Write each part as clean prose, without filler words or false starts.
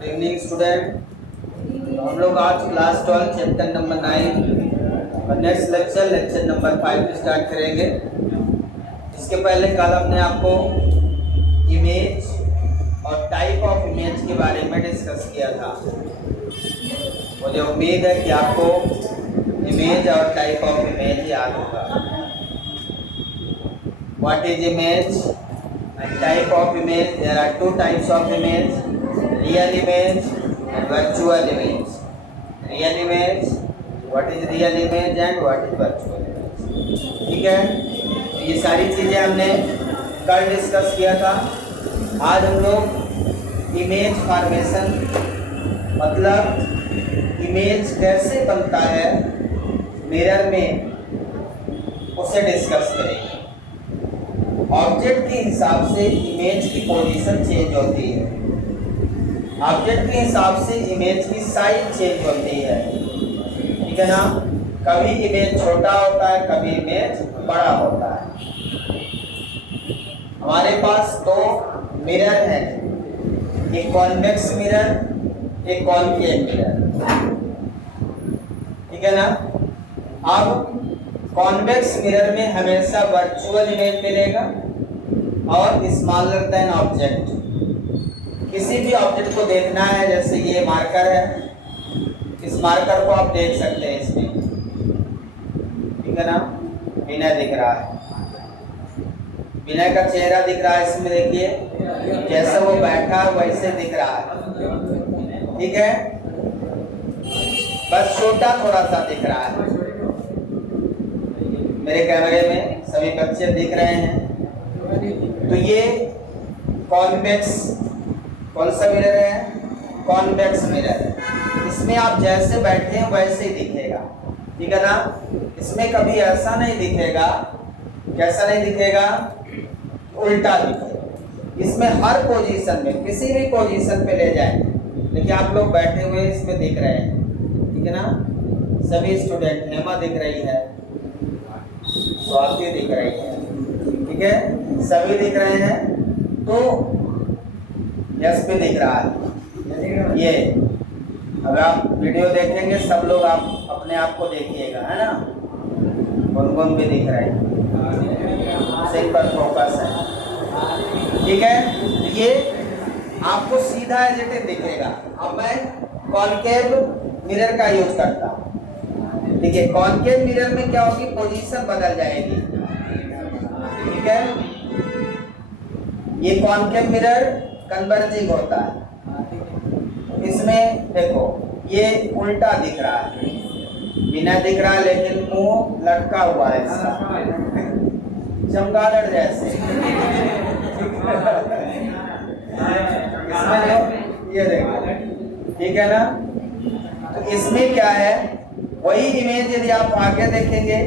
Good evening student. हम लोग आज क्लास 12 चैप्टर नंबर 9 और नेक्स्ट लेक्चर नंबर 5 स्टार्ट करेंगे। इसके पहले कल हमने आपको इमेज और टाइप ऑफ इमेज के बारे में डिस्कस किया था। मुझे उम्मीद है कि आपको इमेज और टाइप ऑफ इमेज याद होगा। What is image and type of image? There are two types of image, real image and virtual image. Real image, what is real image and what is virtual image? ठीक है, तो ये सारी चीज़ें हमने कल डिस्कस किया था। आज हम लोग इमेज फॉर्मेशन मतलब इमेज कैसे बनता है मिरर में उसे डिस्कस करेंगे। ऑब्जेक्ट के हिसाब से इमेज की पोजीशन चेंज होती है। ऑब्जेक्ट के हिसाब से इमेज की साइज चेंज होती है, ठीक है ना। कभी इमेज छोटा होता है, कभी इमेज बड़ा होता है। हमारे पास दो मिरर हैं, एक कॉन्वेक्स मिरर, एक कॉनकेव मिरर, ठीक है ना। अब कॉन्वेक्स मिरर में हमेशा वर्चुअल इमेज मिलेगा और स्मॉलर देन ऑब्जेक्ट। किसी भी ऑब्जेक्ट को देखना है, जैसे ये मार्कर है, इस मार्कर को आप देख सकते हैं इसमें, ठीक है ना। विनय दिख रहा है, विनय का चेहरा दिख रहा है इसमें, देखिए जैसे वो बैठा वैसे दिख रहा है, ठीक है। बस छोटा थोड़ा सा दिख रहा है। मेरे कैमरे में सभी बच्चे दिख रहे हैं। तो ये कॉन्वेक्स कौन सा मिरर है? Convex mirror. इसमें आप जैसे बैठे हैं वैसे ही दिखेगा, ठीक है ना। इसमें कभी ऐसा नहीं दिखेगा, कैसा नहीं दिखेगा, उल्टा दिखेगा। इसमें हर पोजीशन में किसी भी पोजीशन पे ले जाए, देखिए आप लोग बैठे हुए इसमें दिख रहे हैं, ठीक है ना। सभी स्टूडेंट, हेमा दिख रही है, स्वाति दिख रही है, ठीक है, सभी दिख रहे हैं। तो यस पे दिख रहा है ये। अगर आप वीडियो देखेंगे सब लोग आप अपने आप को देखिएगा, है ना। गुनगुन भी दिख रही है, सिर पर फोकस है, ठीक है। ये आपको सीधा एजिटिव दिखेगा। अब मैं कॉनकेव मिरर का यूज करता हूँ। देखिए कॉनकेव मिरर में क्या होगी, पोजीशन बदल जाएगी, ठीक है। ये कॉनकेव मिरर कन्वर्जिंग होता है। इसमें देखो ये उल्टा दिख रहा है, बिना दिख रहा है लेकिन मुंह लटका हुआ है इसका, चमगादड़ जैसे। इसमें जो ये देखो, ठीक है ना। तो इसमें क्या है, वही इमेज यदि आप आगे देखेंगे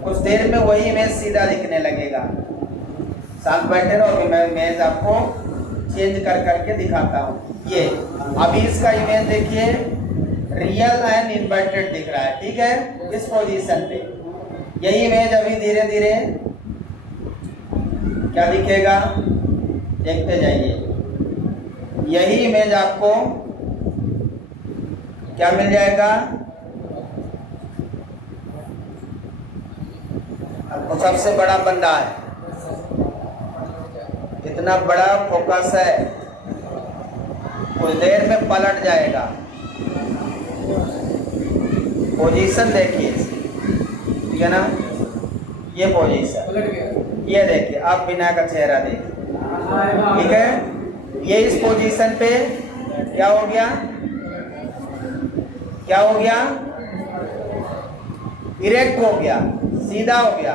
कुछ देर में वही इमेज सीधा दिखने लगेगा। साथ बैठे रहो, मैं इमेज आपको चेंज कर करके दिखाता हूँ। ये अभी इसका इमेज देखिए, रियल एंड इन्वर्टेड दिख रहा है, ठीक है, इस पोजीशन पे। यही इमेज अभी धीरे धीरे क्या दिखेगा, देखते जाइए। यही इमेज आपको क्या मिल जाएगा, आपको सबसे बड़ा बन रहा है, इतना बड़ा फोकस है, कुछ देर में पलट जाएगा। पोजीशन देखिए, ठीक है ना, ये पोजीशन, ये देखिए आप बिना का चेहरा देखिए, ठीक है। ये इस पोजीशन पे क्या हो गया, क्या हो गया, इरेक्ट हो गया, सीधा हो गया,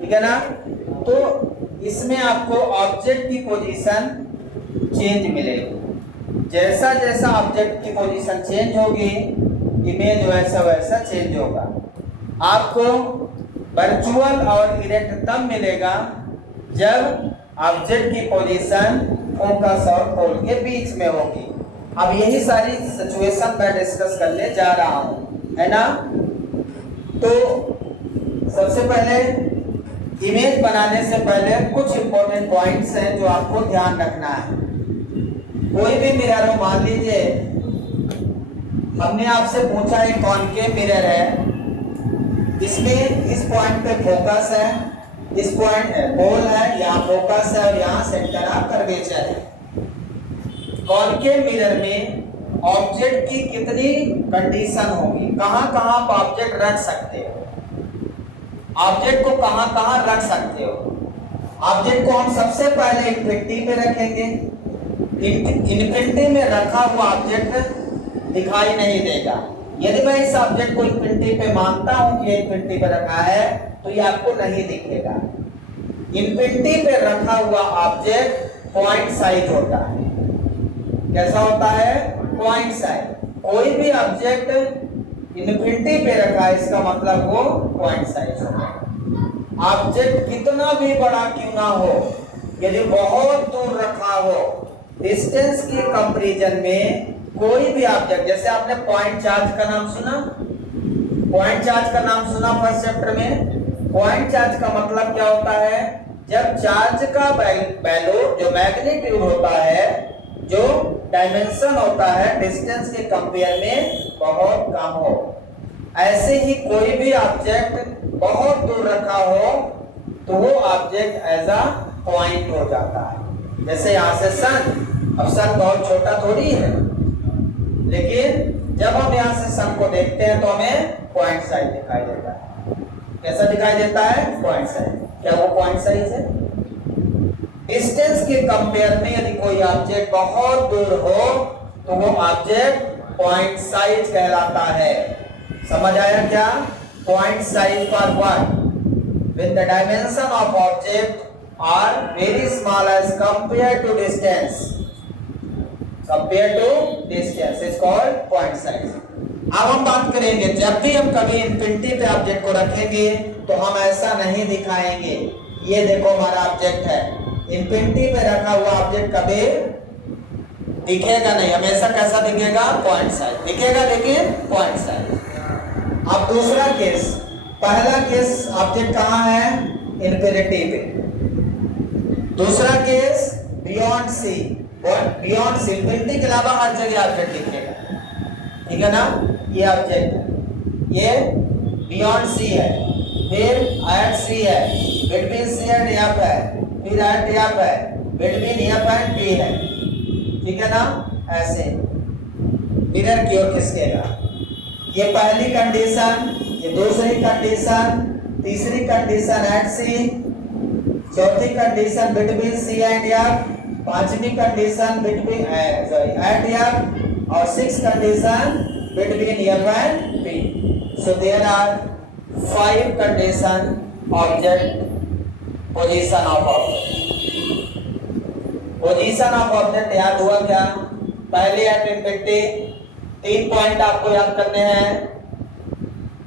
ठीक है ना। तो इसमें आपको ऑब्जेक्ट की पोजीशन चेंज मिलेगी। जैसा जैसा ऑब्जेक्ट की पोजीशन चेंज होगी, इमेज वैसा वैसा चेंज होगा। आपको वर्चुअल और इरेक्ट तब मिलेगा जब ऑब्जेक्ट की पोजीशन फोकस और पोल के बीच में होगी। अब यही सारी सिचुएशन मैं डिस्कस करने जा रहा हूँ, है ना। तो सबसे पहले इमेज बनाने से पहले कुछ इंपॉर्टेंट पॉइंट्स हैं जो आपको ध्यान रखना है। कोई भी मिरर हो, मान लीजिए हमने आपसे पूछा एक कॉनकेव मिरर है, इसमें इस पॉइंट पे फोकस है, इस पॉइंट गोल है, यहाँ फोकस है और यहाँ सेंटर ऑफ कर्वेचर है। कॉनकेव मिरर में ऑब्जेक्ट की कितनी कंडीशन होगी, कहां कहां आप ऑब्जेक्ट रख सकते हो, ऑब्जेक्ट को कहां कहां रख सकते हो। ऑब्जेक्ट को हम सबसे पहले इन्फिनिटी पे रखेंगे। इन्फिनिटी में रखा हुआ ऑब्जेक्ट दिखाई नहीं देगा। यदि मैं इस ऑब्जेक्ट को इन्फिनिटी पे मानता हूं कि इन्फिनिटी पे रखा है तो ये आपको नहीं दिखेगा। इन्फिनिटी पे रखा हुआ ऑब्जेक्ट पॉइंट साइज होता है। कैसा होता है? Point size. कोई भी ऑब्जेक्ट इन्फिनिटी पे रखा है इसका मतलब वो पॉइंट साइज होगा। ऑब्जेक्ट कितना भी बड़ा क्यों ना हो, यदि बहुत दूर रखा हो, डिस्टेंस के कंपैरिजन में कोई भी ऑब्जेक्ट, जैसे आपने पॉइंट चार्ज का नाम सुना, पॉइंट चार्ज का नाम सुना फर्स्ट चैप्टर में। पॉइंट चार्ज का मतलब क्या होता है? जब चार्ज का वैल्यू जो मैग्नीट्यूड होता है, जो डायमेंशन होता है, डिस्टेंस के कंपेयर में बहुत कम हो। ऐसे ही कोई भी ऑब्जेक्ट बहुत दूर रखा हो तो वो ऑब्जेक्ट एज अ पॉइंट हो जाता है। जैसे यहाँ से सन, अब सन बहुत छोटा थोड़ी है, लेकिन जब हम यहाँ से सन को देखते हैं तो हमें पॉइंट साइज दिखाई देता है। कैसा दिखाई देता है? Point size. क्या वो पॉइंट साइज है? डिस्टेंस के कंपेयर में यदि कोई ऑब्जेक्ट बहुत दूर हो तो वो ऑब्जेक्ट पॉइंट साइज कहलाता है। समझ आया क्या? Point size for what? When the dimension of object are very small as compare to distance, compare to distance is called point size. अब हम बात करेंगे, जब भी हम कभी इन्फिनिटी पे ऑब्जेक्ट को रखेंगे तो हम ऐसा नहीं दिखाएंगे। ये देखो हमारा ऑब्जेक्ट है, इन्फिनिटी पे रखा हुआ ऑब्जेक्ट कभी दिखेगा नहीं, हमेशा कैसा दिखेगा? पॉइंट साइज दिखेगा, लेकिन पॉइंट साइज। अब दूसरा केस, पहला केस ऑब्जेक्ट कहाँ है? इन्फिनिटी पे। दूसरा case beyond C, beyond C, infinity के अलावा हर जगह ऑब्जेक्ट दिखेगा, ठीक है ना? ये ऑब्जेक्ट है, ये बियॉन्ड सी है, फिर एट सी है, बिटवीन सी एंड एफ है, फिर एट एफ है, बिटवीन एफ एंड बी है, ठीक है ना? ऐसे मिरर की ओर खिसकेगा। ये पहली कंडीशन, ये दूसरी कंडीशन, तीसरी कंडीशन एट सी, चौथी condition between C and F, पांचवी कंडीशन बिटवीन एट एफ, और six condition between F and B. So there are 5 condition object, position of object. Position of object याद हुआ क्या? पहले एट इन्फिनिटी 3 पॉइंट आपको याद करने हैं।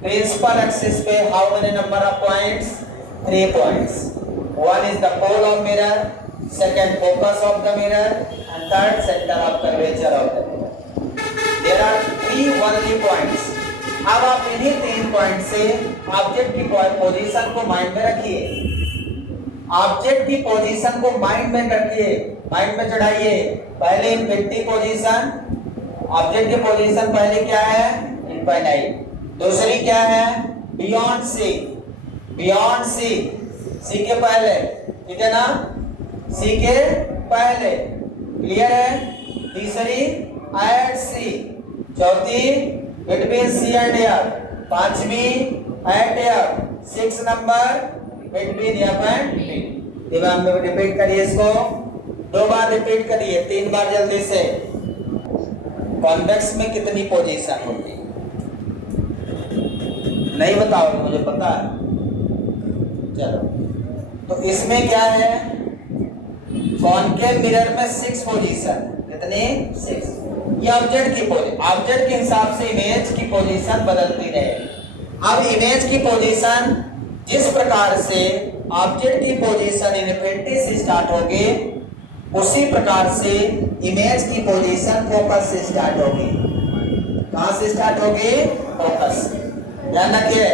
प्रिंसिपल एक्सिस पे how many number of points? 3 points. One is the pole of mirror, second focus of the mirror, and third center of curvature of the mirror. There are 3 only points. अब आप इन्हीं 3 point से object की position को mind में रखिए। Object की position को माइंड में रखिए, माइंड में चढ़ाइए। पहले इन्फिनिटी पोजीशन, ऑब्जेक्ट की पोजीशन पहले क्या है? इनफाइनाइट। दूसरी क्या है? बियॉन्ड सी, बियॉन्ड सी, सी के पहले, ठीक है ना? सी के पहले, क्लियर है? तीसरी एट सी, चौथी बिटवीन सी एंड एफ, पांचवी at F, 6 number between F and B. दिमाग में रिपीट करिए इसको, 2 बार रिपीट करिए, 3 बार जल्दी से। कॉन्वेक्स में कितनी पोजीशन होती है? नहीं बताओगे? मुझे पता है। चलो, तो इसमें क्या है? कॉनकेव मिरर में 6 पोजीशन, कितने? 6। ये ऑब्जेक्ट की पोजीशन, ऑब्जेक्ट के हिसाब से इमेज की पोजीशन बदलती रहे। अब इमेज की पोजीशन जिस प्रकार से ऑब्जेक्ट की पोजीशन इन्फिनिटी से स्टार्ट होगी, उसी प्रकार से इमेज की पोजीशन फोकस से स्टार्ट होगी। कहां से स्टार्ट होगी? फोकस। ध्यान रखिए,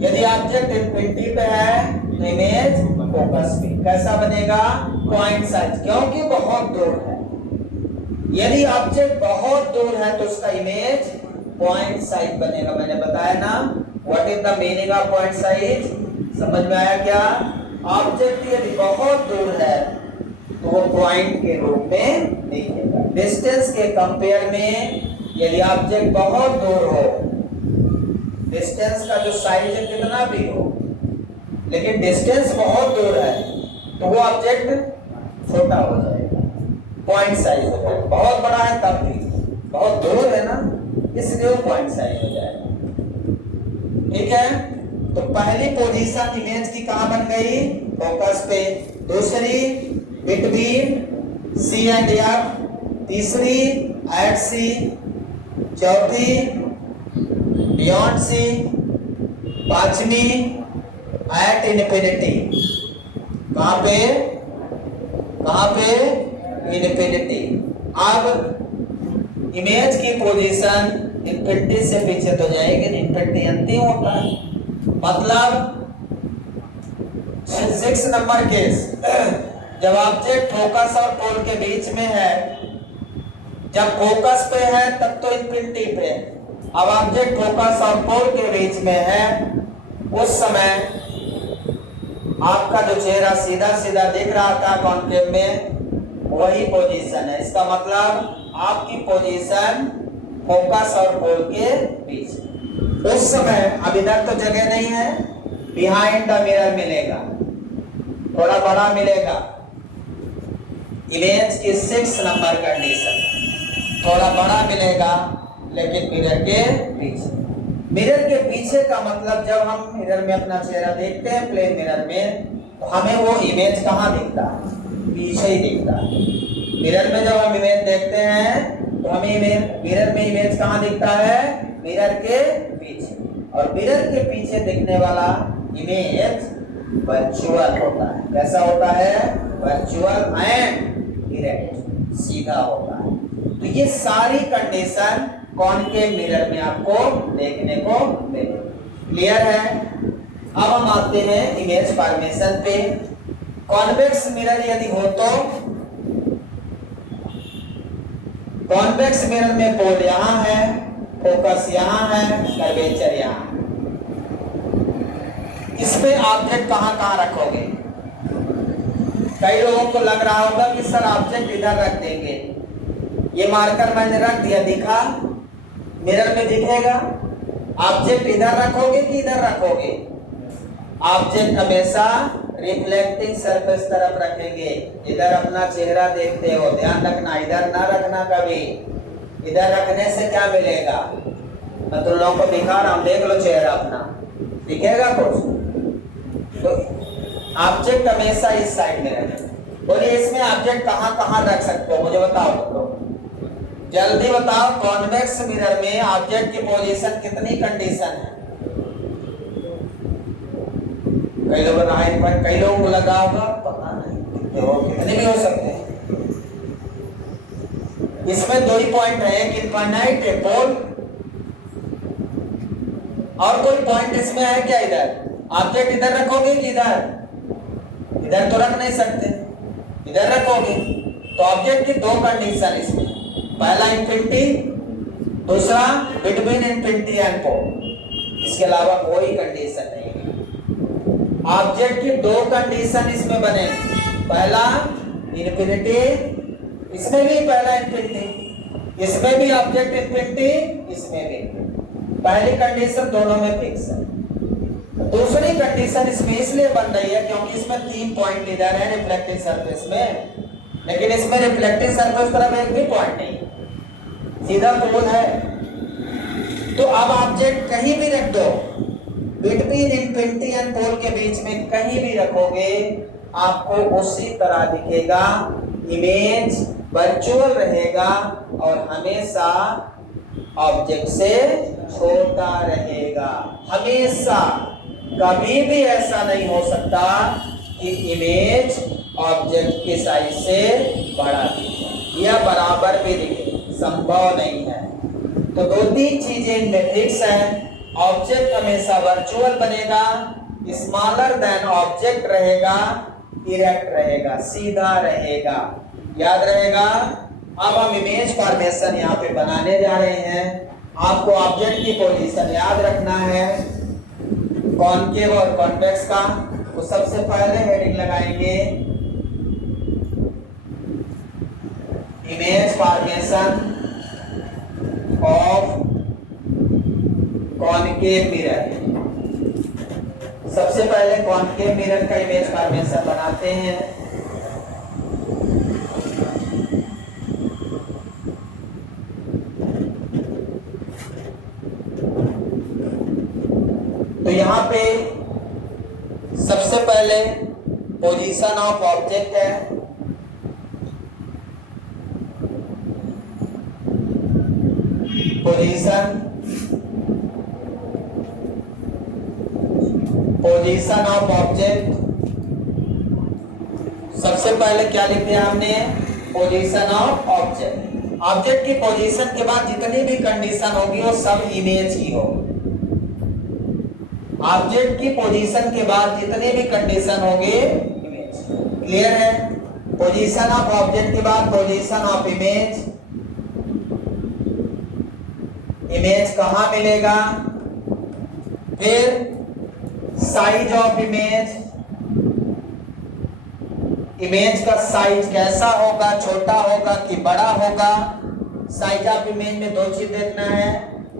यदि ऑब्जेक्ट इन्फिनिटी पे है तो इमेज फोकस पे। कैसा बनेगा? पॉइंट साइज, क्योंकि बहुत दूर है। यदि ऑब्जेक्ट बहुत दूर है तो उसका इमेज पॉइंट साइज बनेगा। मैंने बताया ना what is the meaning of point size, समझ में आया क्या? ऑब्जेक्ट यदि बहुत दूर है तो वो पॉइंट के रूप में दिखेगा। डिस्टेंस के कंपेयर में यदि ऑब्जेक्ट बहुत दूर हो, डिस्टेंस का जो साइज है कितना भी हो, लेकिन डिस्टेंस बहुत दूर है तो वो ऑब्जेक्ट छोटा हो जाएगा, पॉइंट साइज हो जाएगा। बहुत बड़ा है तब भी, बहुत दूर है ना, इसलिए वो पॉइंट साइज हो जाएगा। ठीक है, तो पहली पोजीशन इमेज की कहां बन गई? फोकस पे। दूसरी बिटवीन सी एंड एफ, तीसरी एट सी, चौथी बियॉन्ड सी, पांचवी एट इनफिनिटी। कहां पे? कहां पे? इनफिनिटी। अब इमेज की पोजीशन इनफिनिटी से पीछे तो जाएगी, इनफिनिटी अंतिम होता है। मतलब 6 नंबर केस, जब ऑब्जेक्ट फोकस और पोल के बीच में है, जब फोकस पे है तब तो इनफिनिटी पे है। अब ऑब्जेक्ट फोकस और पोल के बीच में है, उस समय आपका जो चेहरा सीधा सीधा दिख रहा था कॉन्केव में, वही पोजीशन है। इसका मतलब आपकी पोजीशन फोकस और पोल के बीच। उस समय अब इधर तो जगह नहीं है, बिहाइंड द मिरर मिलेगा, थोड़ा बड़ा मिलेगा। इमेज की 6 नंबर कंडीशन, थोड़ा बड़ा मिलेगा लेकिन मिरर के पीछे। मिरर के पीछे का मतलब जब हम मिरर में अपना चेहरा देखते हैं प्लेन मिरर में, तो हमें वो इमेज कहाँ दिखता है? पीछे ही दिखता है। मिरर में जब हम इमेज देखते हैं तो हमें मिरर में इमेज कहाँ दिखता है? मिरर के पीछे। और मिरर के पीछे दिखने वाला इमेज वर्चुअल होता है। कैसा होता है? वर्चुअल एंड डायरेक्ट, सीधा होता है। तो ये सारी कंडीशन कॉनकेव मिरर में आपको देखने को मिलेगी। क्लियर है? अब हम आते हैं इमेज फॉर्मेशन पे। कॉन्वेक्स मिरर यदि हो तो कॉन्वेक्स मिरर में पोल यहां है, फोकस यहां है, कर्वेचर यहां है। इसमें ऑब्जेक्ट कहां कहां रखोगे? कई लोगों को लग रहा होगा कि सर ऑब्जेक्ट इधर रख देंगे, ये मार्कर मैंने रख दिया, दिखा मिरर में दिखेगा। ऑब्जेक्ट इधर रखोगे कि इधर रखोगे? ऑब्जेक्ट हमेशा रिफ्लेक्टिंग सरफेस तरफ रखेंगे। इधर अपना चेहरा देखते हो, ध्यान रखना, इधर ना रखना कभी। इधर रखने से क्या मिलेगा? मैं तुम लोगों को दिखा रहा हूं, देख लो चेहरा अपना, दिखेगा कुछ? तो ऑब्जेक्ट हमेशा इस साइड में रखें। बोलिए इसमें ऑब्जेक्ट कहां कहां रख सकते हो, मुझे बताओ तो जल्दी बताओ। कॉन्वेक्स मिरर में ऑब्जेक्ट की पोजीशन कितनी कंडीशन है? कई लोग कई लोगों को लगा होगा पता नहीं, कितने भी हो सकते हैं। इसमें 2 ही पॉइंट है, एक इनफाइनाइट, एक पोल। और कोई पॉइंट इसमें है क्या? इधर ऑब्जेक्ट इधर रखोगे कि इधर? इधर तो रख नहीं सकते, इधर रखोगे। तो ऑब्जेक्ट की 2 कंडीशन इसमें, पहला इंफिनिटी, दूसरा बिटवीन इंफिनिटी एंड पोल। इसके अलावा कोई कंडीशन नहीं है। ऑब्जेक्ट की 2 कंडीशन इसमें बने, पहला इनफिनिटी, इसमें भी पहला इनफिनिटी, इसमें भी ऑब्जेक्ट इनफिनिटी, इसमें भी। पहली कंडीशन दोनों में फिक्स है। दूसरी कंडीशन इसमें इसलिए बन रही है क्योंकि इसमें 3 पॉइंट इधर है रिफ्लेक्टिव सरफेस में, लेकिन इसमें रिफ्लेक्टिव सरफेस तरफ एक भी पॉइंट नहीं, सीधा पोल है। तो अब ऑब्जेक्ट कहीं भी रख दो, बिटवीन इनफिनिटी एंड पोल के बीच में कहीं भी रखोगे, आपको उसी तरह दिखेगा। इमेज वर्चुअल रहेगा और हमेशा ऑब्जेक्ट से छोटा रहेगा। हमेशा, कभी भी ऐसा नहीं हो सकता कि इमेज ऑब्जेक्ट के साइज से बड़ा दिखे या बराबर भी दिखे, संभव नहीं है। तो 2-3 चीजें इनमें फिक्स है। ऑब्जेक्ट हमेशा वर्चुअल बनेगा, स्मॉलर देन ऑब्जेक्ट रहेगा, इरेक्ट रहेगा, सीधा रहेगा, याद रहेगा। अब हम इमेज फॉर्मेशन यहाँ पे बनाने जा रहे हैं। आपको ऑब्जेक्ट की पोजीशन याद रखना है कॉनकेव और कॉन्वेक्स का। तो सबसे पहले हेडिंग लगाएंगे image formation of concave mirror. सबसे पहले कॉनकेव मिरर का इमेज फॉर्मेशन बनाते हैं। तो यहाँ पे सबसे पहले पोजीशन ऑफ ऑब्जेक्ट है। Position of object. सबसे पहले क्या लिख दिया हमने? Position of object. ऑब्जेक्ट की पोजीशन के बाद जितनी भी कंडीशन होगी वो सब इमेज ही होगी। ऑब्जेक्ट की पोजीशन के बाद जितने भी कंडीशन होंगे इमेज। क्लियर है? पोजीशन ऑफ ऑब्जेक्ट के बाद पोजीशन ऑफ इमेज। इमेज कहां मिलेगा? फिर साइज ऑफ इमेज। इमेज का साइज कैसा होगा, छोटा होगा कि बड़ा होगा? साइज ऑफ इमेज में दो चीज देखना है,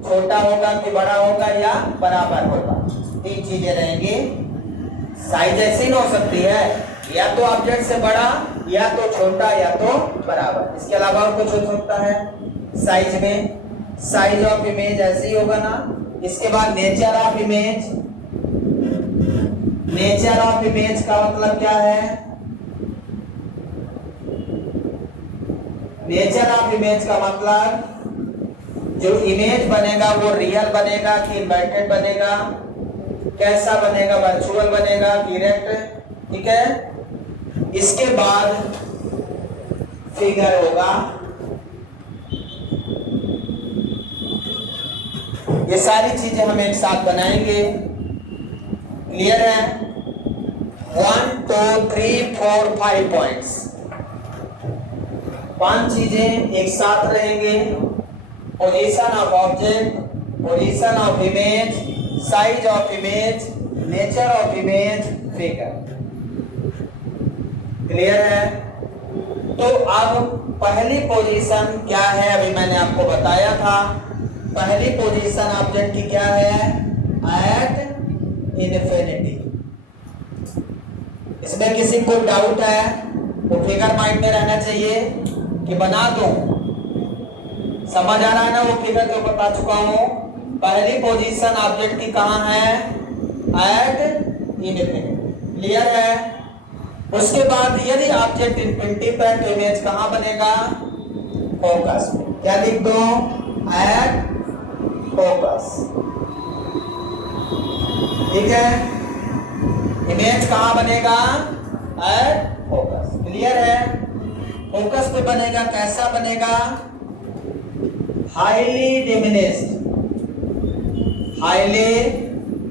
छोटा होगा कि बड़ा होगा या बराबर होगा। तीन चीजें रहेंगी। साइज ऐसी हो सकती है या तो ऑब्जेक्ट से बड़ा या तो छोटा या तो बराबर। इसके अलावा और कुछ हो सकता है साइज में। साइज ऑफ इमेज ऐसे ही होगा ना। इसके बाद nature of image. Nature of image का मतलब क्या है? नेचर ऑफ इमेज का मतलब जो इमेज बनेगा वो रियल बनेगा कि इन्वर्टेड बनेगा, कैसा बनेगा, वर्चुअल बनेगा कि इरेक्ट। ठीक है। इसके बाद फिगर होगा। ये सारी चीजें हम एक साथ बनाएंगे। क्लियर है? 1 2 3 4 5 पॉइंट्स। 5 चीजें एक साथ रहेंगे। Position of object, position of image, size of image, nature of image, figure. Clear है? तो अब पहली पोजीशन क्या है? अभी मैंने आपको बताया था। पहली पोजीशन ऑब्जेक्ट की क्या है? At infinity. इसमें किसी को डाउट है? वो फिगर माइंड में रहना चाहिए कि बना दूं? समझ आ रहा है ना? वो फिगर जो बता चुका हूं। पहली पोजीशन ऑब्जेक्ट की कहां है? At infinity. क्लियर है? उसके बाद यदि ऑब्जेक्ट इन्फिनिटी पे तो इमेज कहां बनेगा? फोकस में। क्या लिख दो? At focus. ठीक है। इमेज कहां बनेगा? Eight focus. क्लियर है? फोकस पे बनेगा। कैसा बनेगा? Highly diminished. Highly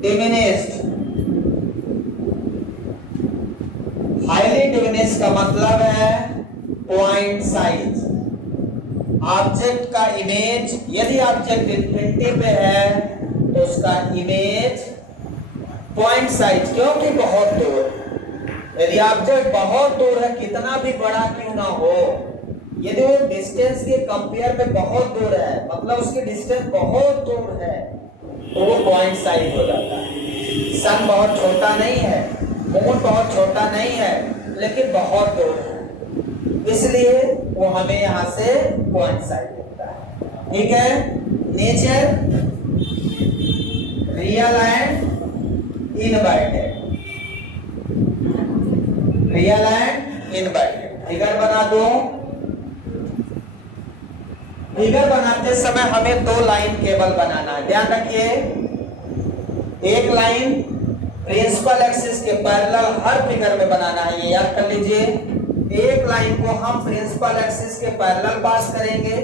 diminished. Highly diminished का मतलब है पॉइंट साइज। ऑब्जेक्ट का इमेज, यदि ऑब्जेक्ट इन्फिनिटी पे है तो उसका इमेज पॉइंट साइज, क्योंकि बहुत दूर। यदि ऑब्जेक्ट बहुत दूर है, कितना भी बड़ा क्यों ना हो, यदि वो डिस्टेंस के कंपेयर में बहुत दूर है, मतलब उसकी डिस्टेंस बहुत दूर है, तो वो पॉइंट साइज हो जाता है। सन बहुत छोटा नहीं है, मून बहुत छोटा नहीं है, लेकिन बहुत दूर है, इसलिए वो हमें यहां से पॉइंट साइज मिलता है। ठीक है। Nature, real and inverted. Real and inverted. Figure बना दो। फिगर बनाते समय हमें 2 लाइन केवल बनाना है। ध्यान रखिए, एक लाइन प्रिंसिपल एक्सिस के पैरेलल हर फिगर में बनाना है, ये याद कर लीजिए। एक लाइन को हम प्रिंसिपल एक्सिस के पैरेलल पास करेंगे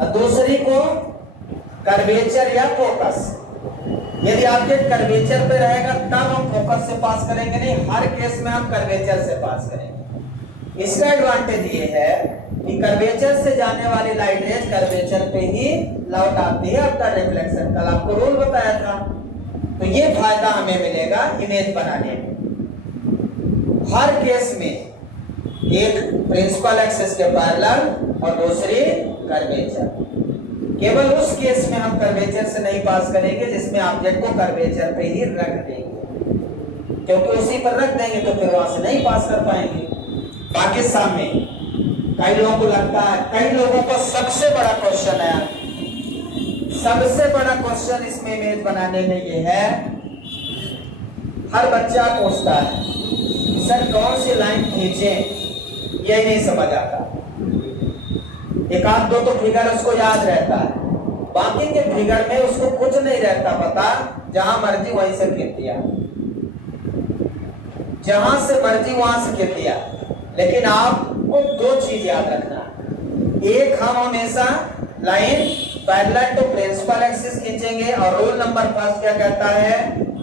और दूसरी को कर्वेचर या फोकस। यदि ऑब्जेक्ट कर्वेचर पे रहेगा तब हम फोकस से पास करेंगे, नहीं हर केस में हम कर्वेचर से पास करेंगे। इसका एडवांटेज ये है कि कर्वेचर से जाने वाली लाइट रेज कर्वेचर पे ही लौट आती है आफ्टर रिफ्लेक्शन। कल आपको रूल बताया था। तो ये फायदा हमें मिलेगा इमेज बनाने में। हर केस में एक प्रिंसिपल एक्सिस के पैरेलल और दूसरी कर्वेचर। केवल उस केस में हम कर्वेचर से नहीं पास करेंगे जिसमें ऑब्जेक्ट को कर्वेचर पे ही रख देंगे, क्योंकि उसी पर रख देंगे तो फिर वहां से नहीं पास कर पाएंगे। बाकी सामने कई लोगों को लगता है, कई लोगों को सबसे बड़ा क्वेश्चन है, सबसे बड़ा क्वेश्चन इसमें इमेज बनाने में ये है, हर बच्चा पूछता है सर कौन सी लाइन खींचे, यही नहीं समझ आता। एक आध दो तो फिगर उसको याद रहता है, बाकी के फिगर में उसको कुछ नहीं रहता पता, जहां मर्जी वहीं से खींच दिया, जहां से मर्जी वहां से खींच दिया। लेकिन आपको दो चीज याद रखना, एक हम हमेशा line parallel to principal axis खींचेंगे, और रूल नंबर फर्स्ट क्या कहता है,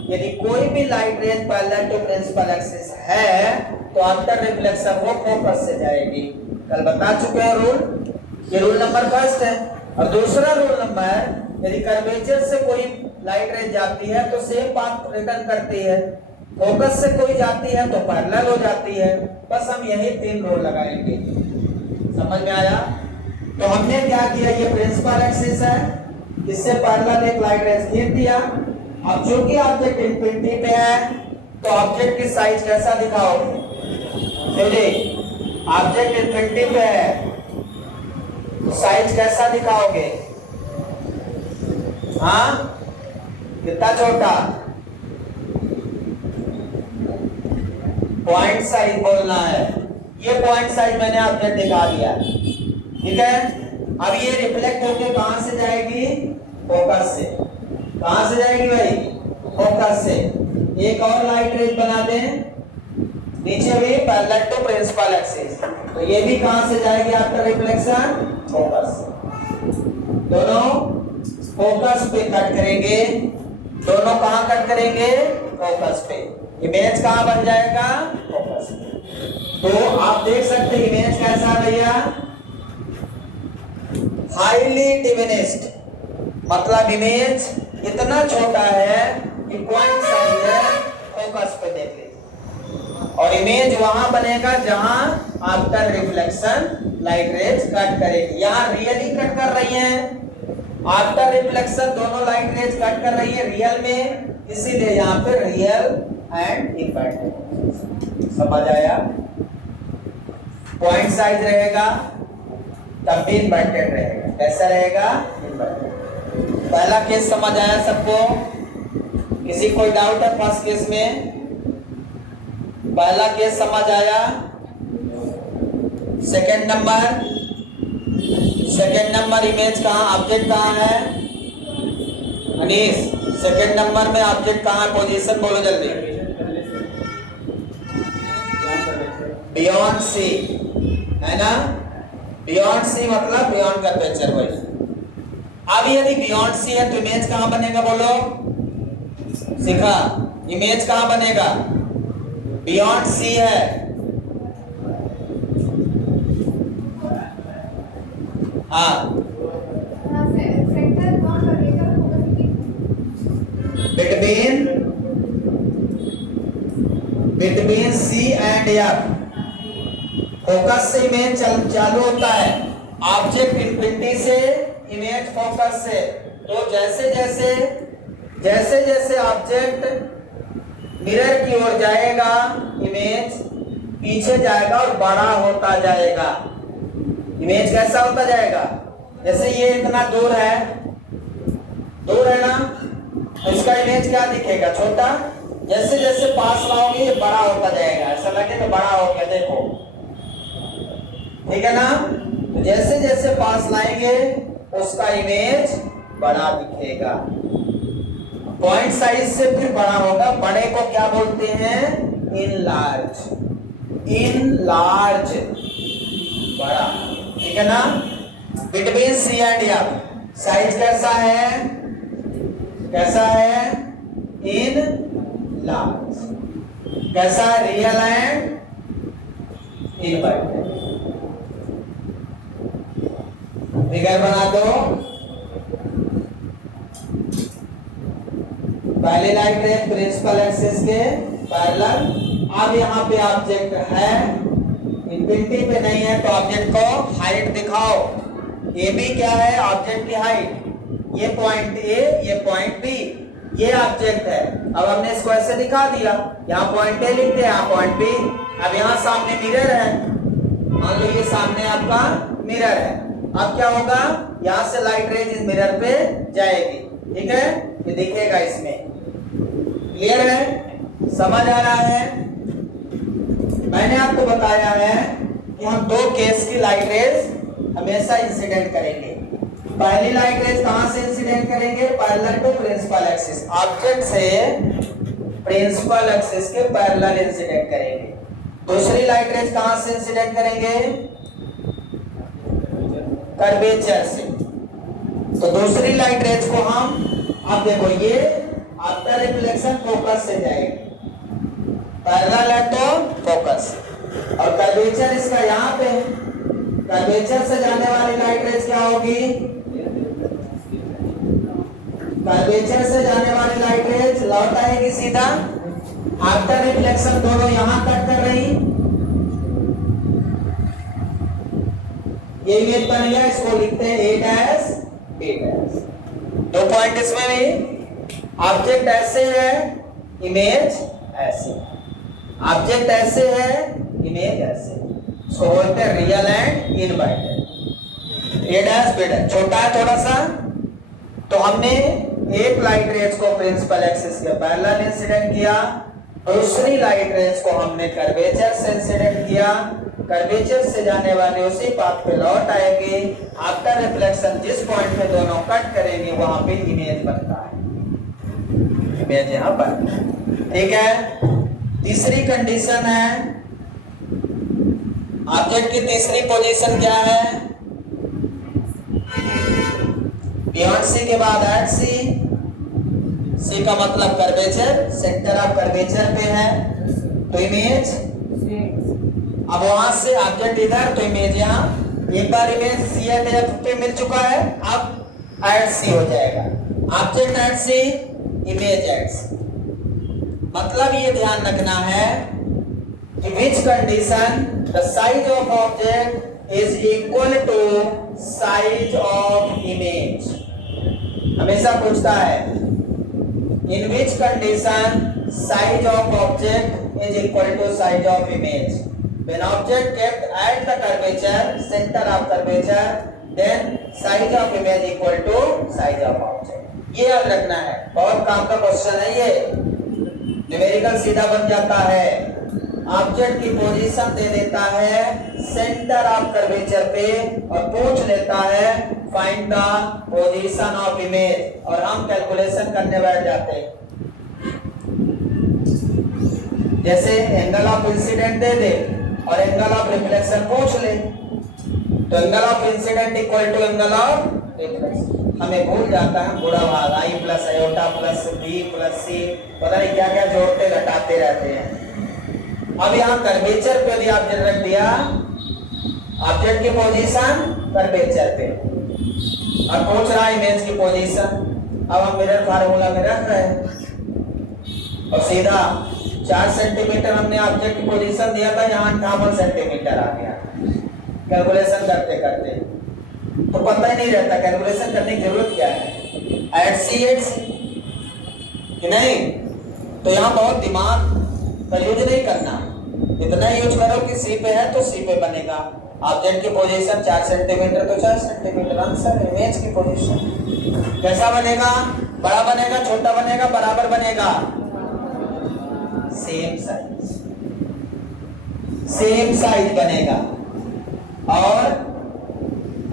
यदि कोई भी light rays parallel to principal axis है तो आफ्टर रिफ्लेक्शन वो फोकस से जाएगी। कल बता चुके हैं रूल, ये रूल नंबर फर्स्ट है। और दूसरा रूल नंबर, यदि कर्वेचर से कोई लाइट रेज जाती है तो सेम पाथ रिटर्न करती है, फोकस से कोई जाती है तो पैरेलल हो जाती है। बस हम यही 3 रूल लगाएंगे। समझ में आया? तो हमने क्या किया, ये प्रिंसिपल एक्सिस है, इससे पैरेलल एक लाइट रेज खींच दिया। अब चूंकि ऑब्जेक्ट इंफिनिटी पे है तो ऑब्जेक्ट की साइज कैसा दिखाओगे, ऑब्जेक्ट इंफिनिटी पे है तो साइज कैसा दिखाओगे, हाँ कितना छोटा, पॉइंट साइज बोलना है। ये पॉइंट साइज मैंने आपने दिखा दिया, ठीक है। अब ये रिफ्लेक्ट होके कहां से जाएगी, फोकस से। कहां से जाएगी भाई, फोकस से। एक और लाइट रेज बना दें नीचे भी पैरेलल टू प्रिंसिपल एक्सिस, तो ये भी कहां से जाएगी आफ्टर रिफ्लेक्शन, फोकस। दोनों फोकस पे कट करेंगे, दोनों कहां कट करेंगे, फोकस पे। इमेज कहां बन जाएगा, फोकस पे। तो आप देख सकते हैं इमेज कैसा है भैया, हाईली डिमिनिश्ड, मतलब इमेज इतना छोटा है कि पॉइंट साइज है, फोकस पे देख लीजिए। और इमेज वहां बनेगा जहां after reflection light rays cut करेगी। यहां रियली कट कर रही है, आफ्टर रिफ्लेक्शन दोनों लाइट रेज कट कर रही है रियल में, इसीलिए यहां पे रियल एंड इनवर्टेड। समझ आया? पॉइंट साइज रहेगा तब भी इनवर्टेड रहेगा। कैसा रहेगा, इनवर्टेड। पहला केस समझ आया सबको? किसी कोई डाउट है फर्स्ट केस में? पहला केस समझ आया? सेकंड नंबर इमेज कहां, ऑब्जेक्ट कहां है अनीस? सेकंड नंबर में ऑब्जेक्ट कहां है, पोजीशन बोलो जल्दी। बियॉन्ड सी है ना, बियॉन्ड सी मतलब बियॉन्ड कर्वेचर वही। अब यदि बियॉन्ड सी है तो इमेज कहां बनेगा, बोलो सिखा, इमेज कहां बनेगा, बियॉन्ड सी है, हाँ between C and F. Focus से इमेज चालू होता है, ऑब्जेक्ट इंफिनिटी से इमेज फोकस से। तो जैसे जैसे ऑब्जेक्ट मिरर की ओर जाएगा इमेज पीछे जाएगा और बड़ा होता जाएगा। इमेज कैसा होता जाएगा, जैसे ये इतना दूर है ना, तो इसका इमेज क्या दिखेगा, छोटा। जैसे जैसे पास लाओगे ये बड़ा होता जाएगा, ऐसा लगे तो बड़ा हो गया, देखो ठीक है ना। तो जैसे जैसे पास लाएंगे उसका इमेज बड़ा दिखेगा, पॉइंट साइज से फिर बड़ा होगा। बड़े को क्या बोलते हैं, इनलार्ज, बड़ा, ठीक है ना। Between C and F size कैसा है, इन लार्ज। कैसा है, रियल एंड इनवर्टेड। फिगर बना दो। पहली लाइट रे प्रिंसिपल एक्सिस के पैरेलल। अब यहाँ पे ऑब्जेक्ट है, इंफिनिटी पे नहीं है, तो ऑब्जेक्ट को हाइट दिखाओ। ए बी क्या है? ऑब्जेक्ट की हाइट। ये पॉइंट ए, ये पॉइंट बी, ये ऑब्जेक्ट है। अब हमने इसको ऐसे दिखा दिया, यहाँ पॉइंट ए लिखते हैं, यहाँ पॉइंट बी। अब यहाँ सामने मिरर है, मान लो ये सामने आपका मिरर है। अब क्या होगा? यहाँ से लाइट रेज इस मिरर पे जाएगी, ठीक है? ये दिखेगा इसमें। क्लियर है? समझ आ रहा है? मैंने आपको बताया है कि हम दो केस की लाइट रेज हमेशा इंसिडेंट करेंगे। पहली लाइट रेज कहां से इंसिडेंट करेंगे? Parallel to principal axis, object से प्रिंसिपल एक्सिस के पैरेलल इंसिडेंट करेंगे। दूसरी लाइट रेज कहां से इंसिडेंट करेंगे? कर्वेचर से। तो दूसरी लाइट रेज को हम, अब देखो ये आफ्टर रिफ्लेक्शन फोकस से जाएगी, पैरेलल है तो फोकस, और कर्वेचर इसका यहाँ पे है। कर्वेचर से जाने वाली लाइट रेज क्या होगी? कर्वेचर से जाने वाली लाइट रेज लौट आएगी सीधा। आफ्टर रिफ्लेक्शन दोनों यहां कट कर रही, ये इमेज बन गया। इसको लिखते हैं ए डैश बी डैश। दो पॉइंट इसमें भी, ऑब्जेक्ट ऐसे है, इमेज ऐसे, ऑब्जेक्ट ऐसे है, इमेज ऐसे, इसको बोलते हैं real and inverted. A dash B dash छोटा है थोड़ा सा, तो हमने एक लाइट रेज को प्रिंसिपल एक्सिस के पैरेलल इंसिडेंट किया, दूसरी लाइट रेज को हमने कर्वेचर से इंसिडेंट किया। कर्वेचर से जाने वाले उसी पाथ पे लौट आएंगे। आफ्टर रिफ्लेक्शन जिस पॉइंट पे दोनों कट करेंगे वहां पे इमेज बनता है, इमेज यहां पर, ठीक है? तीसरी कंडीशन है, ऑब्जेक्ट की तीसरी पोजीशन क्या है? बियॉन्ड सी के बाद एट सी। सी का मतलब कर्वेचर, सेंटर ऑफ कर्वेचर पे है, तो इमेज, अब वहां से ऑब्जेक्ट इधर, तो इमेज यहाँ। एक बार इमेज सी एट एफ पे मिल चुका है, अब एट सी हो जाएगा। Object at C, image at C. मतलब ये ध्यान रखना है कि which condition the size of object is equal to size of image. हमेशा पूछता है, in which condition size of object is equal to size of image. When object kept at the curvature, center of curvature, then size of image equal to size of object. ये याद रखना है, बहुत काम का क्वेश्चन है ये। Numerical सीधा बन जाता है, ऑब्जेक्ट की पोजीशन दे देता है सेंटर ऑफ कर्वेचर पे और पूछ लेता है find the position of image, और हम कैलकुलेशन करने बैठ जाते हैं। जैसे एंगल ऑफ इंसिडेंट दे दे और एंगल ऑफ रिफ्लेक्शन पूछ ले, तो angle of incidence equal to angle of reflection. हमें भूल जाता है बुरा भाग, i plus iota plus b plus c, पता नहीं क्या क्या जोड़ते घटाते रहते हैं। अब यहाँ कर्वेचर पे भी ऑब्जेक्ट रख दिया, ऑब्जेक्ट की पोजीशन कर्वेचर पे, और पूछ रहा इमेज की पोजीशन। अब हम मिरर फार्मूला में रख रहे हैं और सीधा 4 सेंटीमीटर हमने ऑब्जेक्ट की पोजीशन दिया था, यहाँ 58 सेंटीमीटर आ गया। कैलकुलेशन करते करते तो पता ही नहीं रहता कैलकुलेशन करने की जरूरत क्या है। एट सी कि नहीं, तो यहाँ बहुत दिमाग का यूज नहीं करना, इतना यूज करो कि सी पे है तो सी पे बनेगा। ऑब्जेक्ट की पोजीशन 4 सेंटीमीटर तो 4 सेंटीमीटर आंसर। इमेज की पोजीशन कैसा बनेगा? बड़ा बनेगा, छोटा बनेगा, बराबर बनेगा? सेम साइज, सेम साइज बनेगा, और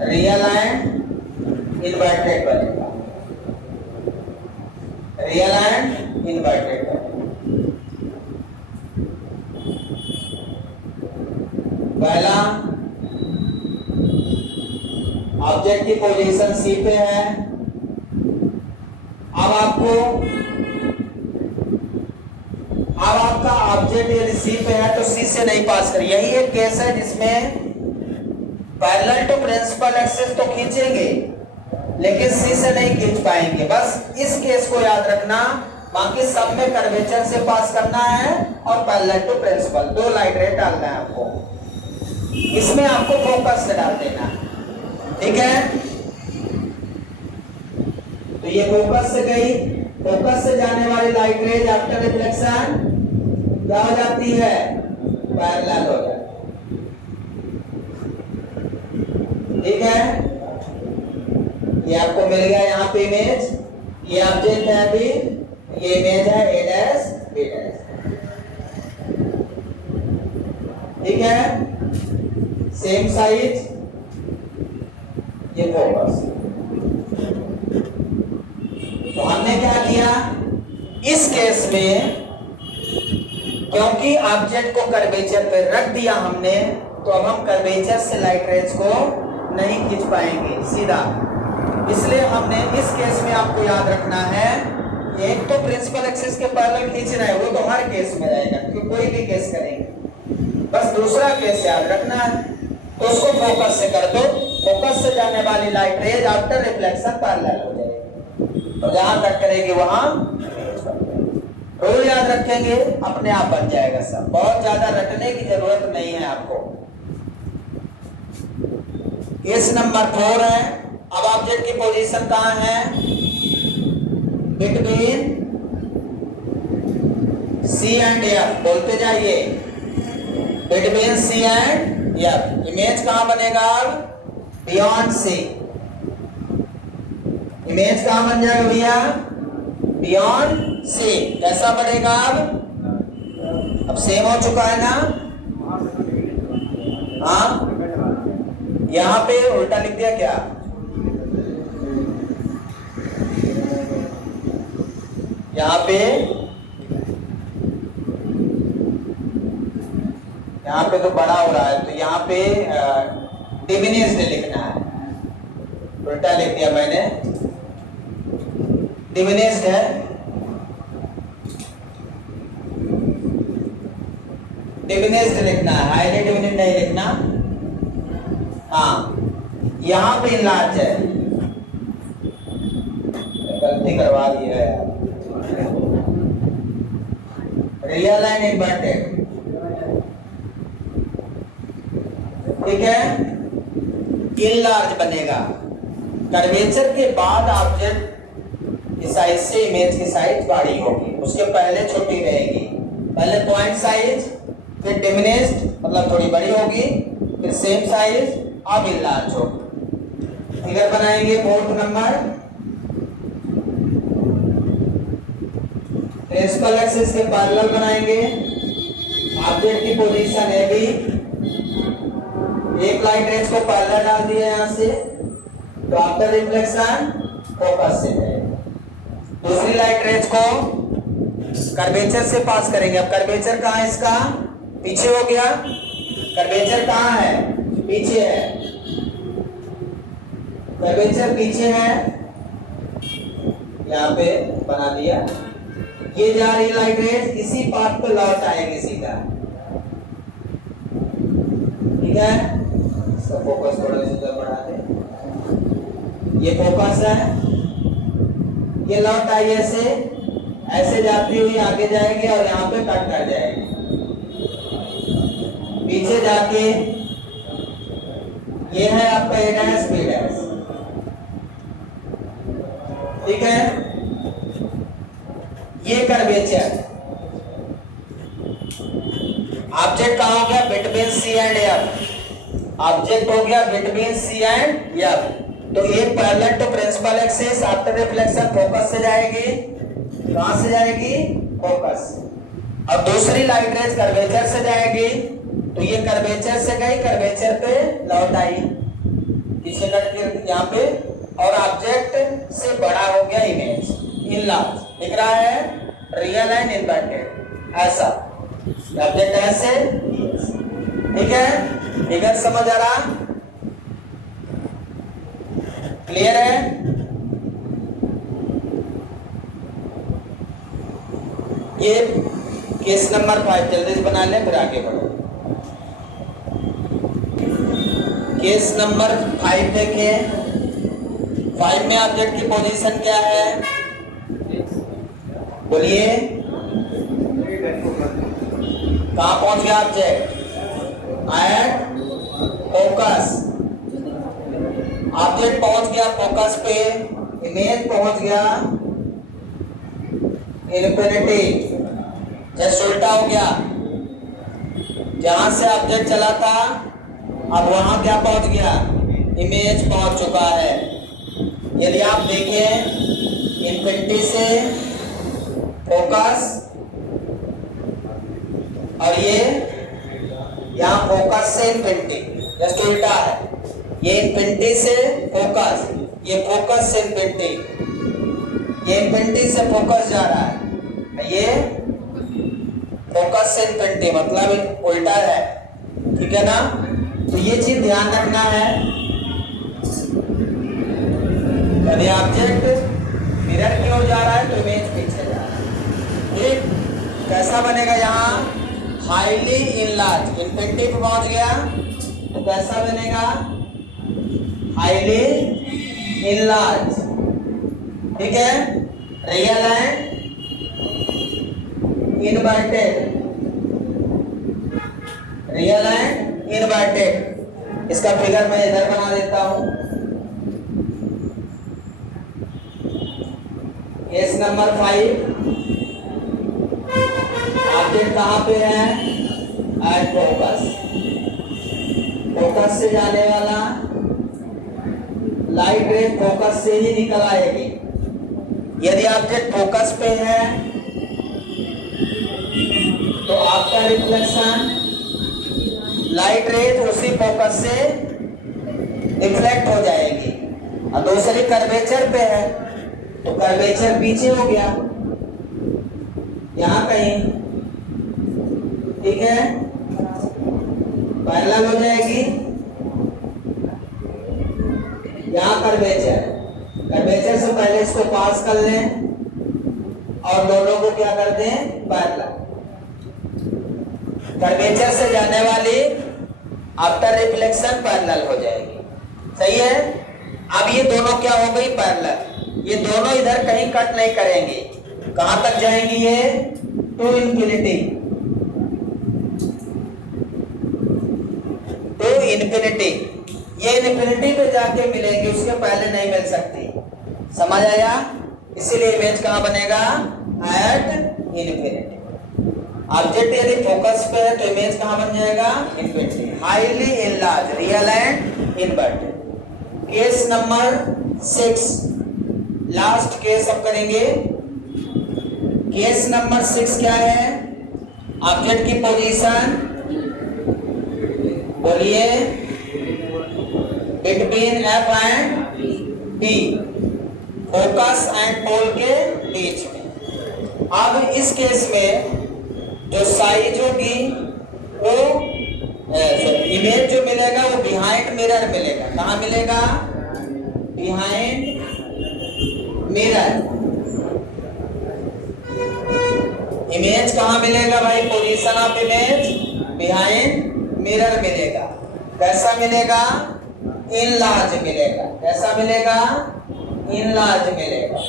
रियल एंड इन्वर्टेड बनेगा, रियल एंड इन्वर्टेड बनेगा। पहला ऑब्जेक्ट की पोजीशन सी पे है। अब आपका ऑब्जेक्ट यदि सी पे है तो सी से नहीं पास कर। यही एक केस है जिसमें पैरेलल टू प्रिंसिपल एक्सिस तो खींचेंगे लेकिन सी से नहीं खींच पाएंगे। बस इस केस को याद रखना, बाकी सब में कर्वेचर से पास करना है और पैरेलल टू प्रिंसिपल, दो लाइट रे डालना है आपको। इसमें आपको फोकस से डाल देना है, ठीक है। तो ये फोकस से गई, फोकस से जाने वाली लाइट रेज आफ्टर रिफ्लेक्शन क्या हो जाती है, पैरेलल हो जाती है, ठीक है। ये आपको मिल गया यहाँ पे इमेज, ये ऑब्जेक्ट है अभी, ये इमेज है ए डैश बी डैश, ठीक है। सेम साइज, ये फोकस। तो हमने क्या किया इस केस में, क्योंकि ऑब्जेक्ट को कर्वेचर पे रख दिया हमने, तो अब हम कर्वेचर से लाइट रेज को नहीं खींच पाएंगे सीधा। इसलिए हमने इस केस में आपको याद रखना है, एक तो प्रिंसिपल एक्सिस के पैरेलल खींचना है, वो तो हर केस में रहेगा क्योंकि कोई भी केस करेंगे। बस दूसरा केस याद रखना है, तो उसको फोकस से कर दो। फोकस से जाने वाली light rays after reflection parallel हो जाएगी, तो जहां तक करेगी वहां रूल याद रखेंगे, अपने आप बन जाएगा सब। बहुत ज्यादा रटने की जरूरत नहीं है आपको। केस नंबर 4 है। अब ऑब्जेक्ट की पोजीशन कहां है, बिटवीन सी एंड एफ, बोलते जाइए, between C and F. Image कहां बनेगा अब, बियॉन्ड सी। इमेज कहां बन जाएगा भैया, बियॉन्ड सी। कैसा बनेगा अब सेम हो चुका है ना, हाँ। यहां पे उल्टा लिख दिया क्या, यहाँ पे तो बड़ा हो रहा है, तो यहाँ पे डिमिनिश्ड लिखना है, उल्टा लिख दिया मैंने, डिमिनिश्ड है। डिमिनिश्ड लिखना है, हाईली डिमिनिश्ड नहीं लिखना। हाँ, यहाँ पे इनलार्ज है, गलती करवा दी है यार। रियल एंड इन्वर्टेड, ठीक है। इनलार्ज बनेगा, कर्वेचर के बाद ऑब्जेक्ट की साइज से इमेज की साइज बड़ी होगी, उसके पहले छोटी रहेगी। पहले पॉइंट साइज, फिर डिमिनिश्ड मतलब थोड़ी बड़ी होगी, फिर सेम साइज, अब इनलार्ज होगी। फिगर बनाएंगे 4th नंबर। प्रिंसिपल एक्सिस के पैरेलल बनाएंगे, ऑब्जेक्ट की पोजीशन है भी, एक लाइट रेज को पैरेलल डाल दिया यहां से, तो आफ्टर रिफ्लेक्शन फोकस से जाएगा। दूसरी लाइट रेज को कर्वेचर से पास करेंगे। अब कर्वेचर कहां है इसका, पीछे हो गया। कर्वेचर कहां है, पीछे है, कर्वेचर पीछे है, यहां पे बना दिया। ये जा रही लाइट रेज इसी पाथ पे लौट आएगी सीधा, ठीक है। इसका फोकस थोड़ा सा बढ़ा दे, ये फोकस है, ये लौट आई ऐसे, ऐसे जाती हुई आगे जाएगी और यहाँ पे कट कर जाएगी, पीछे जाके ये है आपका ए डैश बी डैश, ठीक है। ये कर्वेचर ऑब्जेक्ट कहां हो गया, between C and F. Object हो गया बिटवीन सी एंड एफ, तो एक parallel to principal axis after reflection focus से जाएगी, कहां से जाएगी, फोकस। अब दूसरी लाइट रेज कर्वेचर से जाएगी, तो ये कर्वेचर से गई, कर्वेचर पे लौट आई, पीछे कट के यहाँ पे, और ऑब्जेक्ट से बड़ा हो गया इमेज, इनलार्ज दिख रहा है, रियल एंड इन्वर्टेड, ऐसा ऑब्जेक्ट ऐसे, ठीक है। फिगर समझ आ रहा, क्लियर है। ये केस नंबर 5 जल्दी से बना लें फिर आगे बढ़ो। केस नंबर 5 देखिए। 5 में ऑब्जेक्ट की पोजीशन क्या है? बोलिए, कहां पहुंच गया ऑब्जेक्ट? At focus. ऑब्जेक्ट पहुंच गया फोकस पे, इमेज पहुंच गया इन्फिनिटी। जस्ट उल्टा हो गया, जहां से ऑब्जेक्ट चला था अब वहां क्या पहुंच गया? इमेज पहुंच चुका है। यदि आप देखें इन्फिनिटी से फोकस, और ये यहां फोकस से इन्फिनिटी, जस्ट उल्टा है। ये इन्फिनिटी से फोकस, ये फोकस से इन्फिनिटी, ये इन्फिनिटी से फोकस जा रहा है, ये फोकस से इन्फिनिटी, मतलब उल्टा है। ठीक है ना? तो ये चीज ध्यान रखना है। यदि ऑब्जेक्ट मिरर की ओर जा रहा है तो इमेज पीछे जा रहा है। ठीक, कैसा बनेगा? यहाँ हाईली इनलार्ज, इन्फिनिटी पे पहुंच गया तो कैसा बनेगा? Highly enlarge. ठीक है, real and inverted, real and inverted. इसका फिगर मैं इधर बना देता हूं। केस नंबर 5, ऑब्जेक्ट कहां पे है? At focus. फोकस से जाने वाला लाइट रे फोकस से ही निकल आएगी। यदि ऑब्जेक्ट फोकस पे है तो आपका रिफ्लेक्शन लाइट रे उसी फोकस से रिफ्लेक्ट हो जाएगी। और दूसरी कर्वेचर पे है तो कर्वेचर पीछे हो गया, यहां कहीं। ठीक है, पैरेलल हो जाएगी। यहां कर्वेचर, कर्वेचर से पहले इसको पास कर लें और दोनों को क्या कर दें? पैरेलल। कर्वेचर से जाने वाली आफ्टर रिफ्लेक्शन पैरेलल हो जाएगी। सही है? अब ये दोनों क्या हो गई? पैरेलल। ये दोनों इधर कहीं कट नहीं करेंगे। कहां तक जाएंगी? ये टू इन्फिनिटी, टू इन्फिनिटी। ये इन्फिनिटी पे जाके मिलेंगे, उसके पहले नहीं मिल सकती। समझ आया? इसीलिए इमेज कहां बनेगा? At infinity. ऑब्जेक्ट यदि फोकस पे है तो इमेज कहां बन जाएगा? Infinity. Highly enlarge, real and inverted. Case number 6, last case अब करेंगे। केस नंबर 6 क्या है? ऑब्जेक्ट की पोजीशन, बोलिए, between F and B, focus and pole के बीच में। अब इस केस में जो साइज होगी वो इमेज जो मिलेगा वो बिहाइंड मिरर मिलेगा। कहां मिलेगा? Behind mirror. इमेज कहां मिलेगा भाई? Position of image behind mirror मिलेगा। कैसा मिलेगा? इनलार्ज मिलेगा। कैसा मिलेगा? इनलार्ज मिलेगा।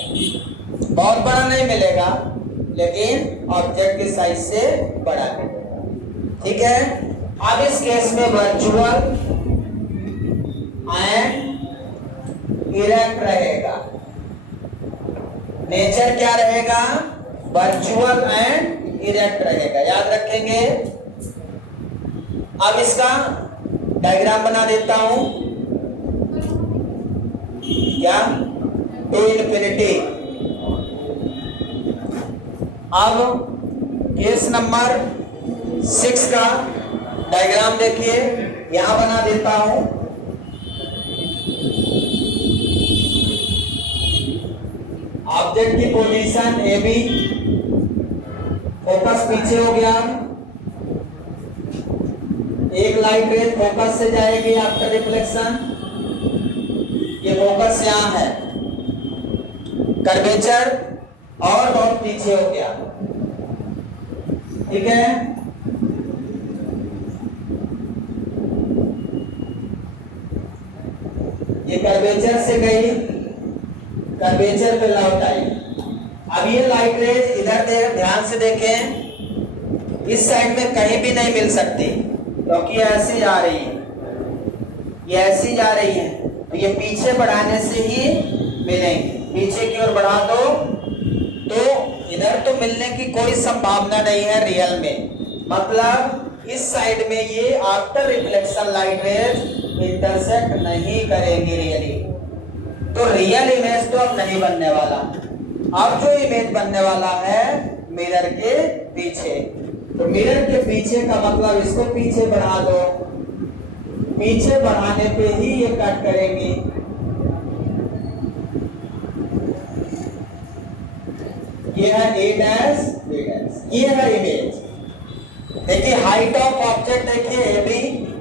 बहुत बड़ा नहीं मिलेगा, लेकिन ऑब्जेक्ट की साइज से बड़ा मिलेगा। ठीक है, अब इस केस में वर्चुअल एंड इरेक्ट रहेगा। नेचर क्या रहेगा? वर्चुअल एंड इरेक्ट रहेगा। याद रखेंगे। अब इसका डायग्राम बना देता हूं। क्या? To infinity. अब केस नंबर 6 का डायग्राम देखिए, यहां बना देता हूं। ऑब्जेक्ट की पोजीशन ए बी, फोकस पीछे हो गया। एक लाइट रे फोकस से जाएगी आफ्टर रिफ्लेक्शन, ये फोकस यहां है। कर्वेचर और बहुत पीछे हो गया। ठीक है, ये कर्वेचर से गई, कर्वेचर पे लौट आई। अब ये लाइट रेज इधर ध्यान से देखें, इस साइड में कहीं भी नहीं मिल सकती क्योंकि ये ऐसी जा रही है, ये ऐसी जा रही है, तो ये पीछे बढ़ाने से ही मिलेंगे। पीछे की ओर बढ़ा दो तो इधर तो मिलने की कोई संभावना नहीं है रियल में, मतलब इस साइड में ये after reflection light rays intersect नहीं करेंगी रियली, तो रियल इमेज तो अब नहीं बनने वाला। अब जो इमेज बनने वाला है मिरर के पीछे, तो मिरर के पीछे का मतलब इसको पीछे बढ़ा दो, पीछे बढ़ाने पे ही ये कट करेंगी। ये है A डैश B डैश, ये है इमेज। देखिए हाइट ऑफ ऑब्जेक्ट देखिए AB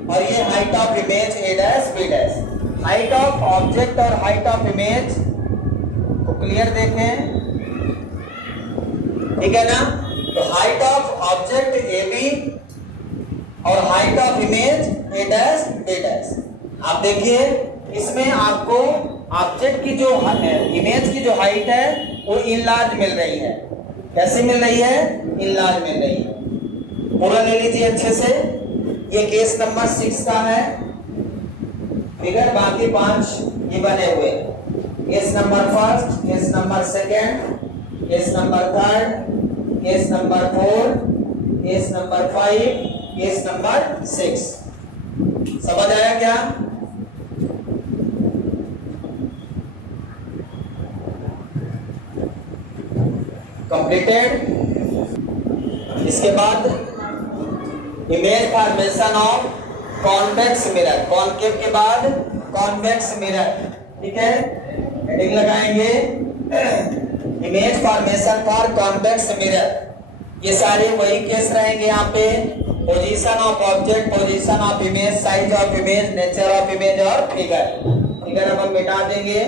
और ये height of image A dash B dash. Height of object और हाइट ऑफ इमेज को क्लियर देखें, ठीक है ना। तो हाइट ऑफ ऑब्जेक्ट AB और height of image A dash B dash. आप देखिए इसमें आपको ऑब्जेक्ट की जो इमेज की जो हाइट है वो इनलार्ज मिल रही है। कैसे मिल रही है? इनलार्ज मिल रही है। पूरा ले लीजिए अच्छे से। ये केस नंबर 6 का है फिगर, बाकी 5 ये बने हुए। Case number 1, case number 2, case number 3, case number 4, case number 5, case number 6। समझ आया क्या? कंप्लीटेड। इसके बाद image formation of convex mirror, concave के बाद कॉन्वेक्स मिरर, ठीक है। हेडिंग लगाएंगे image formation for convex mirror. ये सारे वही केस रहेंगे यहाँ पे, position of object, position of image, size of image, nature of image और फिगर। फिगर अब हम मिटा देंगे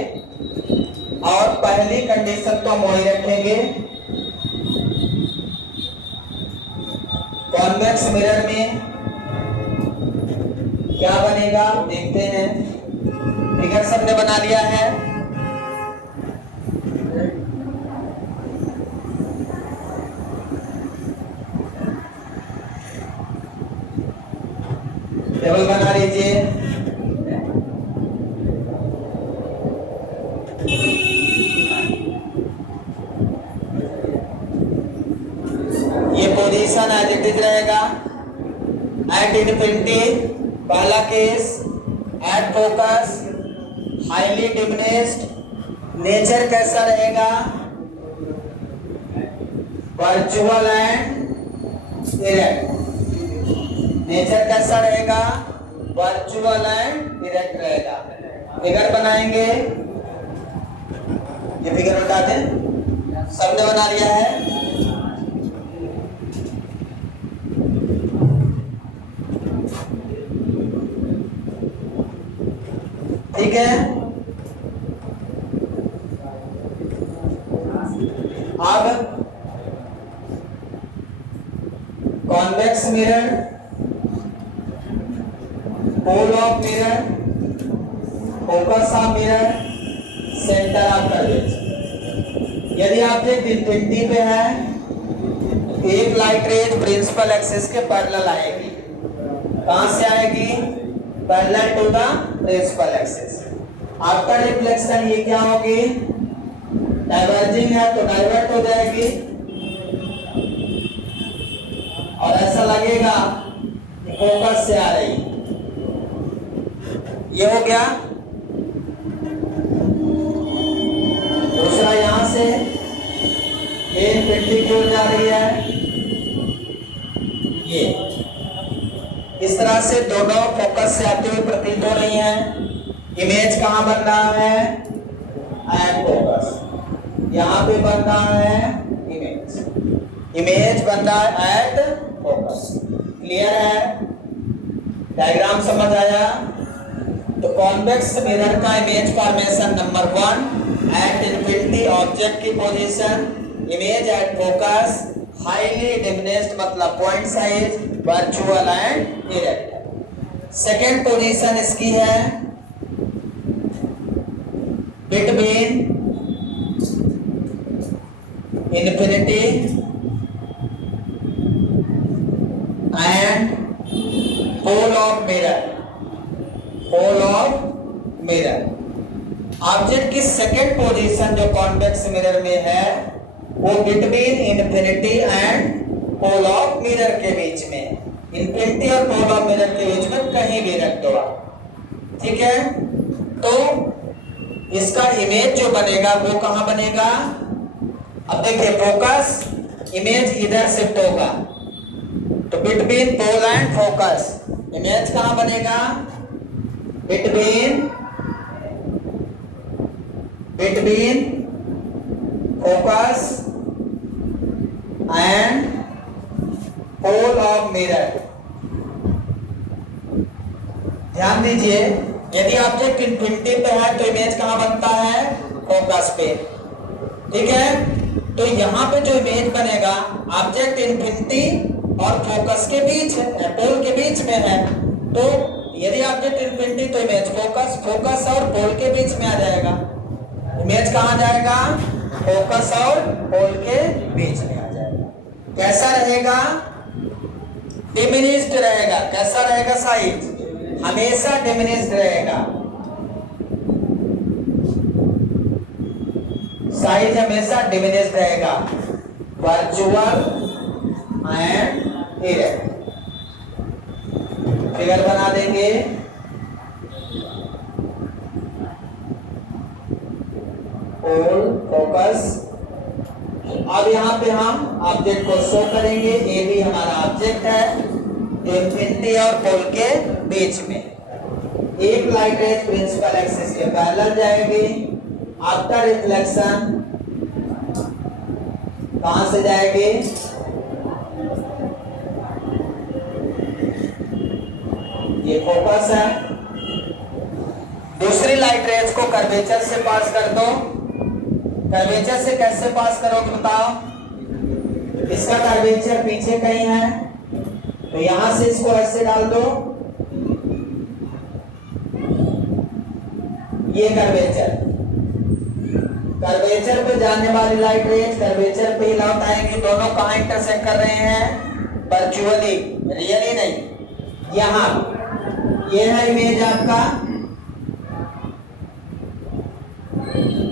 और पहली कंडीशन तो हम वही रखेंगे। कॉन्वेक्स मिरर में क्या बनेगा देखते हैं। फिगर सबने बना लिया है, टेबल बना लीजिए। ये पोजीशन एज इट इज रहेगा। एट इनफिनिटी पहला case, eight focus, highly diminished, nature कैसा रहेगा? Virtual and erect. नेचर कैसा रहेगा? वर्चुअल एंड इरेक्ट रहेगा। फिगर बनाएंगे, ये फिगर बता दें, सबने बना लिया है। ठीक है। अब convex mirror, pole of mirror, focus of mirror, centre of curvature. यदि ऑब्जेक्ट इंफिनिटी पे है तो एक लाइट रेज प्रिंसिपल एक्सिस के पैरेलल आएगी। कहां से आएगी? Parallel to the principal axis. After reflection ये क्या होगी? डाइवर्जिंग है तो डाइवर्ट हो जाएगी और ऐसा लगेगा कि फोकस से आ रही। ये हो गया। दूसरा यहां से ये इनफिनिटी की ओर जा रही है। ये इस तरह से दोनों फोकस से आते हुए प्रतीत हो रही हैं। इमेज कहां बन रहा है? At focus. यहां पे बन रहा है इमेज, इमेज बन रहा है एट फोकस। क्लियर है? डायग्राम समझ आया? तो कॉन्वेक्स मिरर का image formation number 1, at infinity object की position, image at focus, highly diminished मतलब point size, virtual and erect. Second position इसकी है between infinity and pole of mirror, pole of mirror. Object की second position जो convex mirror में है वो between infinity and pole of mirror के बीच में, इन्फिनिटी और पोल ऑफ मिरर के बीच में कहीं भी रख दो आप, ठीक है। तो इसका इमेज जो बनेगा वो कहां बनेगा? अब देखिए फोकस, इमेज इधर शिफ्ट होगा, तो between pole and focus image कहां बनेगा? Between focus and pole of mirror. ध्यान दीजिए, यदि ऑब्जेक्ट इन्फिनिटी पे है तो इमेज कहां बनता है? फोकस पे, ठीक है। तो यहां पे जो इमेज बनेगा ऑब्जेक्ट इन्फिनिटी और फोकस के बीच है, पोल के बीच में है। तो यदि ऑब्जेक्ट इन्फिनिटी तो इमेज फोकस, फोकस और पोल के बीच में आ जाएगा। इमेज कहां जाएगा? फोकस और पोल के बीच में आ जाएगा। कैसा रहेगा? डिमिनिश्ड रहेगा। कैसा रहेगा? साइज हमेशा डिमिनिश्ड रहेगा, साइज हमेशा डिमिनिश्ड रहेगा। वर्चुअल एंड इरेक्ट फिगर बना देंगे। पोल, फोकस। अब यहाँ पे हम ऑब्जेक्ट को शो करेंगे। ए भी हमारा ऑब्जेक्ट है जो इन्फिनिटी और पोल के बीच में। एक लाइट रेज प्रिंसिपल एक्सिस के पैरेलल जाएगी। आफ्टर रिफ्लेक्शन कहां से जाएगी? ये फोकस है। दूसरी लाइट रेज को कर्वेचर से पास कर दो। कर्वेचर से कैसे पास करोगे बताओ? इसका कर्वेचर पीछे कहीं है, तो यहां से इसको ऐसे डाल दो। ये कर्वेचर, कर्वेचर पे जाने वाली लाइट रेज कर्वेचर पे ही लौट आएंगे। दोनों कहां इंटरसेक्ट कर रहे हैं? वर्चुअली, रियली नहीं। यहां ये है इमेज आपका,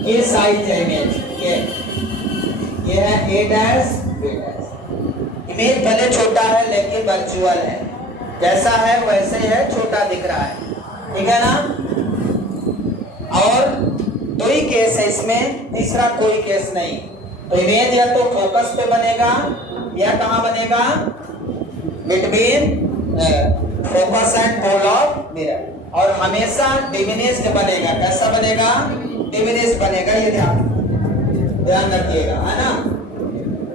ये साइड है इमेज, ये है A dash B dash. Image भले छोटा है लेकिन वर्चुअल है, जैसा है वैसे ही है, छोटा दिख रहा है, ठीक है ना। और दो ही केस है इसमें, तीसरा कोई केस नहीं। तो इमेज या तो फोकस पे बनेगा या कहां बनेगा? Between focus and pole of mirror. और हमेशा डिमिनिश्ड बनेगा। कैसा बनेगा? डिमिनिश्ड बनेगा। ये ध्यान रखिएगा, है ना।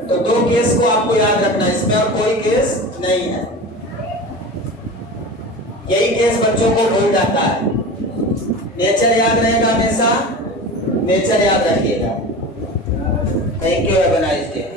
तो दो केस को आपको याद रखना है, इसमें और कोई केस नहीं है। यही केस बच्चों को भूल जाता है। नेचर याद रहेगा हमेशा, नेचर याद रखिएगा। Thank you, have a nice day.